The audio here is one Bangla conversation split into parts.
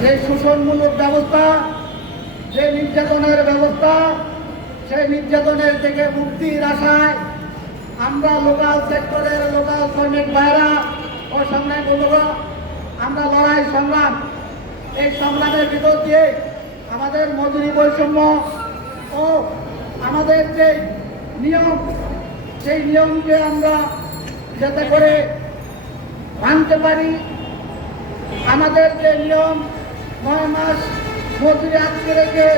যে শোষণমূলক ব্যবস্থা, যে নির্যাতনের ব্যবস্থা, সেই নির্যাতনের থেকে মুক্তির আশায় আমরা লোকাল সেক্টরের লোকাল শ্রমিক ভাইরা ও সংগ্রাম বন্ধুরা আমরা লড়াই সংগ্রাম। এই সংগ্রামের ভিতর দিয়ে আমাদের মজুরি বৈষম্য ও আমাদের যে নিয়ম, সেই নিয়মকে আমরা যাতে করে ভাঙতে পারি। আমাদের যে নিয়ম নয় মাস মজুরি আটকে রেখে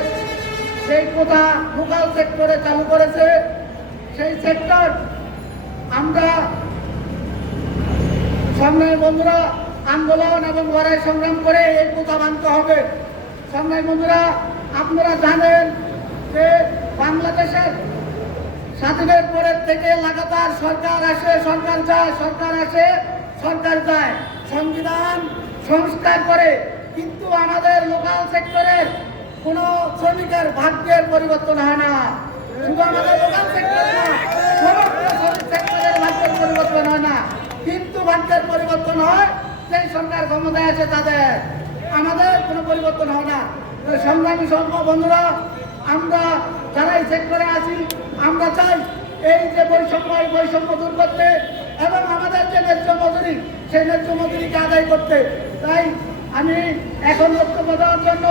সেই প্রথা লোকাল সেক্টরে চালু করেছে, সেই সেক্টর আমরা সংগ্রামী বন্ধুরা আন্দোলন এবং লড়াই সংগ্রাম করে এই প্রথা মানতে হবে। সংগ্রামী বন্ধুরা, আপনারা জানেন যে বাংলাদেশের স্বাধীনের পরের থেকে লাগাতার সরকার আসে, সরকার যায়, সরকার আসে, সরকার যায়। সংবিধান সংস্কার করে কিন্তু আমাদের লোকাল সেক্টরের কোনো শ্রমিকের ভাগ্যের পরিবর্তন হয় না। শুধু আমাদের লোকাল সেক্টর না, সমস্ত সেক্টরের ভাগ্যের পরিবর্তন হয় না। কিন্তু ভাগ্যের পরিবর্তন হয় সেই সরকার ক্ষমতায় আছে তাদের। আমাদের কোনো পরিবর্তন হয় না। সংগ্রামী সংঘ বন্ধুরা, আমরা যারা এই সেক্টরে আছি, আমরা চাই এই যে বৈষম্য, এই বৈষম্য দূর করতে এবং আমাদের যে ন্যায্য মজুরি, সেই ন্যায্য মজুরিকে আদায় করতে। তাই আমি এখন লক্ষ্য বাজার জন্য